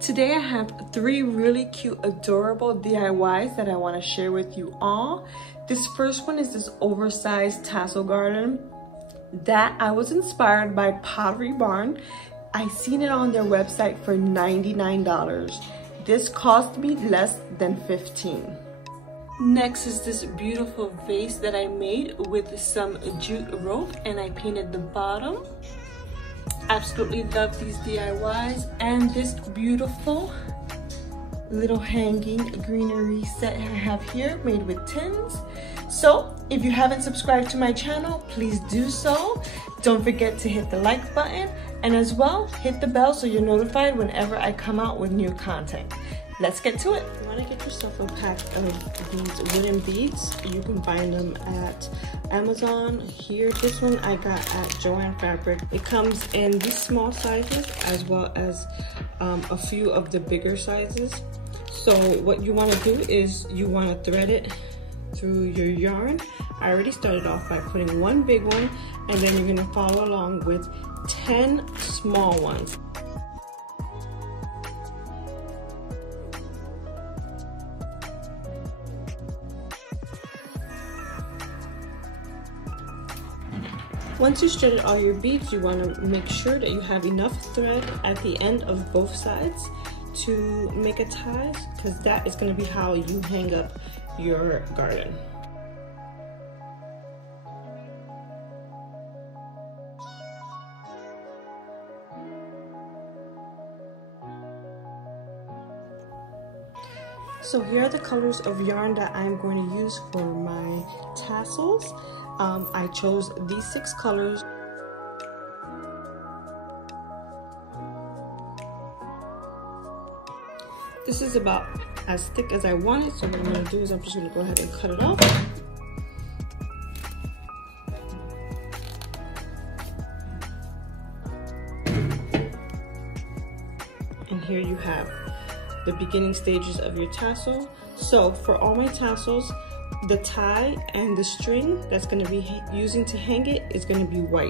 Today I have 3 really cute, adorable DIYs that I want to share with you all. This first one is this oversized tassel garden that I was inspired by Pottery Barn. I seen it on their website for $99. This cost me less than $15. Next is this beautiful vase that I made with some jute rope, and I painted the bottom. Absolutely love these DIYs, and this beautiful little hanging greenery set I have here made with tins. So if you haven't subscribed to my channel, please do so. Don't forget to hit the like button, and as well hit the bell so you're notified whenever I come out with new content. Let's get to it. If you want to get yourself a pack of these wooden beads, you can find them at Amazon. Here, this one I got at Joann Fabric. It comes in these small sizes as well as a few of the bigger sizes. So what you want to do is you want to thread it through your yarn. I already started off by putting one big one, and then you're going to follow along with 10 small ones. Once you've threaded all your beads, you want to make sure that you have enough thread at the end of both sides to make a tie, because that is going to be how you hang up your garden. So here are the colors of yarn that I'm going to use for my tassels. I chose these 6 colors. This is about as thick as I want it, so what I'm going to do is I'm just going to go ahead and cut it off. And here you have the beginning stages of your tassel. So for all my tassels, the tie and the string that's going to be using to hang it is going to be white.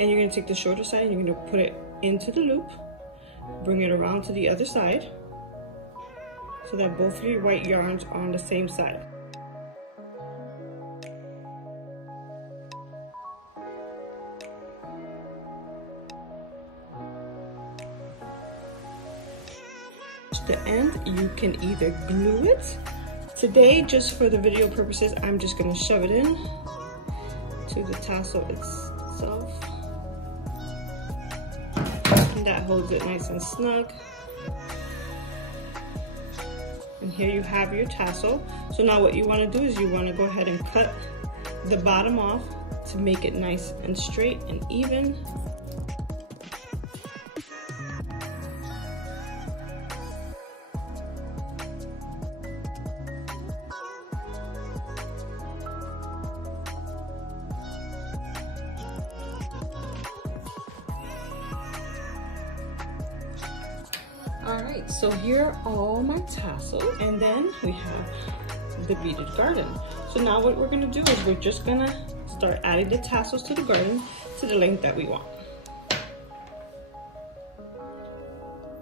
And you're going to take the shorter side and you're going to put it into the loop, bring it around to the other side so that both of your white yarns are on the same side. The end, you can either glue it. Today, just for the video purposes, I'm just going to shove it in to the tassel itself, and that holds it nice and snug. And here you have your tassel. So now what you want to do is you want to go ahead and cut the bottom off to make it nice and straight and even. Alright, so here are all my tassels, and then we have the beaded garden. So now what we're going to do is we're just going to start adding the tassels to the garden to the length that we want.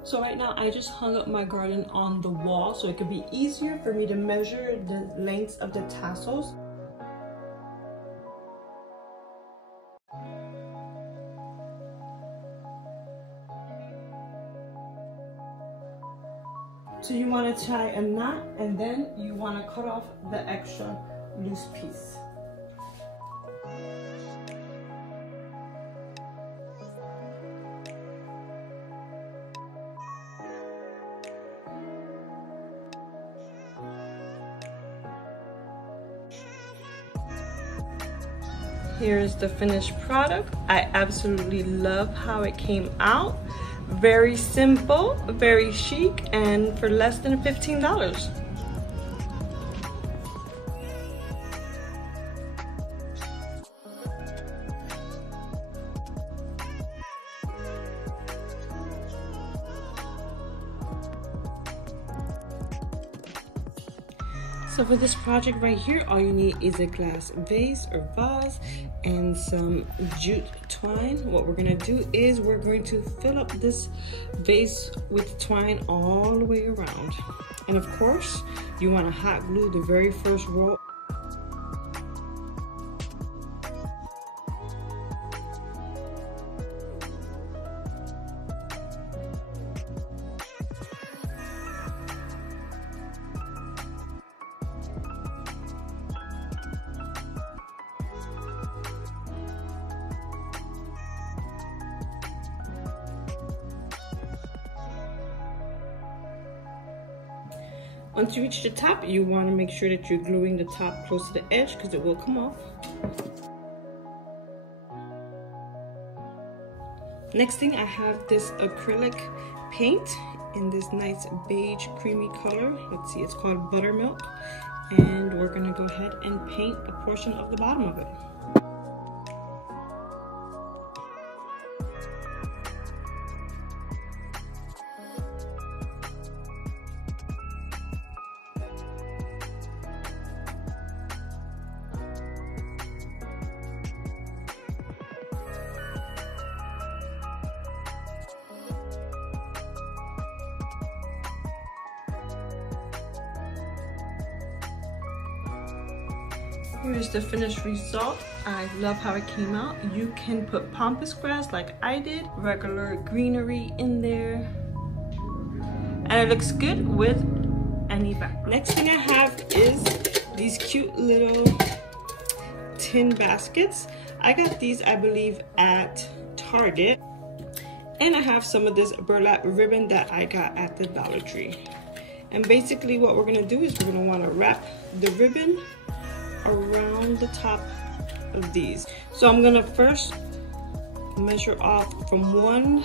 So right now I just hung up my garden on the wall so it could be easier for me to measure the lengths of the tassels. So you want to tie a knot, and then you want to cut off the extra loose piece. Here's the finished product. I absolutely love how it came out. Very simple, very chic, and for less than $15. So for this project right here, all you need is a glass vase or vase and some jute twine. What we're gonna do is we're going to fill up this vase with twine all the way around. And of course, you wanna hot glue the very first row. Once you reach the top, you want to make sure that you're gluing the top close to the edge because it will come off. Next thing, I have this acrylic paint in this nice beige creamy color. Let's see, it's called Buttermilk. And we're going to go ahead and paint a portion of the bottom of it. Here's the finished result. I love how it came out. You can put pampas grass like I did, regular greenery in there, and it looks good with any background. Next thing I have is these cute little tin baskets. I got these, I believe, at Target, and I have some of this burlap ribbon that I got at the Dollar Tree. And basically what we're gonna do is we're gonna wanna wrap the ribbon around the top of these. So I'm gonna first measure off from one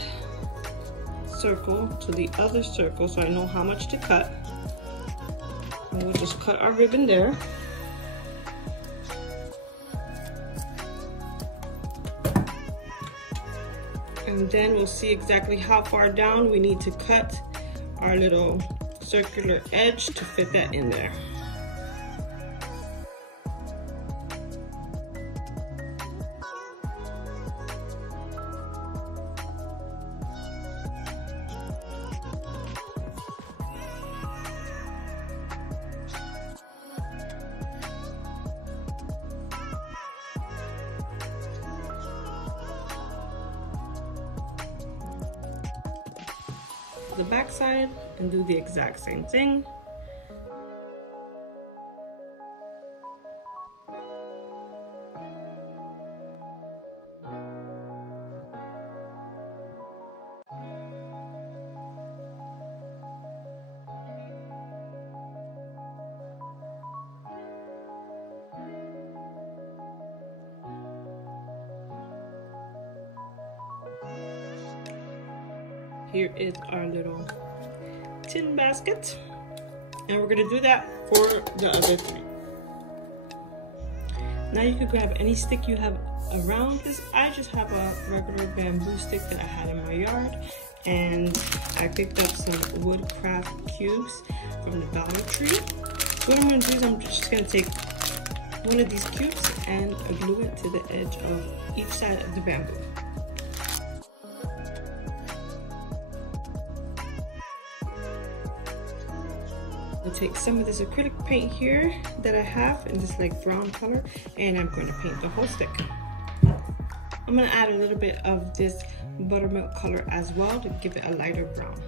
circle to the other circle so I know how much to cut. And we'll just cut our ribbon there. And then we'll see exactly how far down we need to cut our little circular edge to fit that in there. The back side and do the exact same thing. Here is our little tin basket, and we're gonna do that for the other three. Now you can grab any stick you have around this. I just have a regular bamboo stick that I had in my yard, and I picked up some woodcraft cubes from the Dollar Tree. So what I'm gonna do is I'm just gonna take one of these cubes and glue it to the edge of each side of the bamboo. I'll take some of this acrylic paint here that I have in this like brown color, and I'm going to paint the whole stick. I'm going to add a little bit of this buttermilk color as well to give it a lighter brown.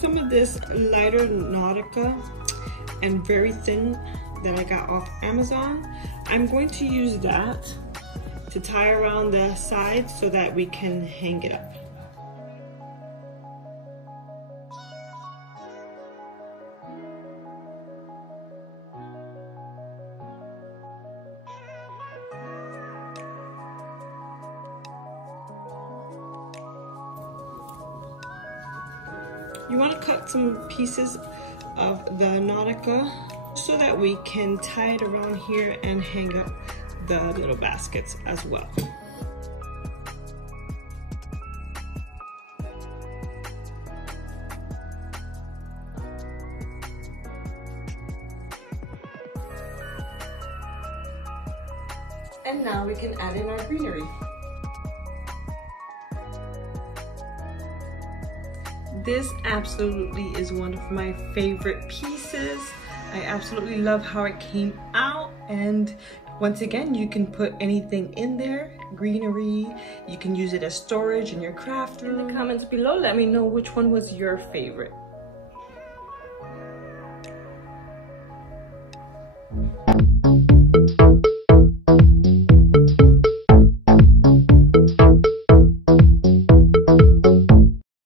Some of this lighter Nautica and very thin that I got off Amazon. I'm going to use that to tie around the sides so that we can hang it up. You want to cut some pieces of the Nautica so that we can tie it around here and hang up the little baskets as well. And now we can add in our greenery. This absolutely is one of my favorite pieces. I absolutely love how it came out, and once again, you can put anything in there, greenery. You can use it as storage in your craft room. In the comments below, let me know which one was your favorite.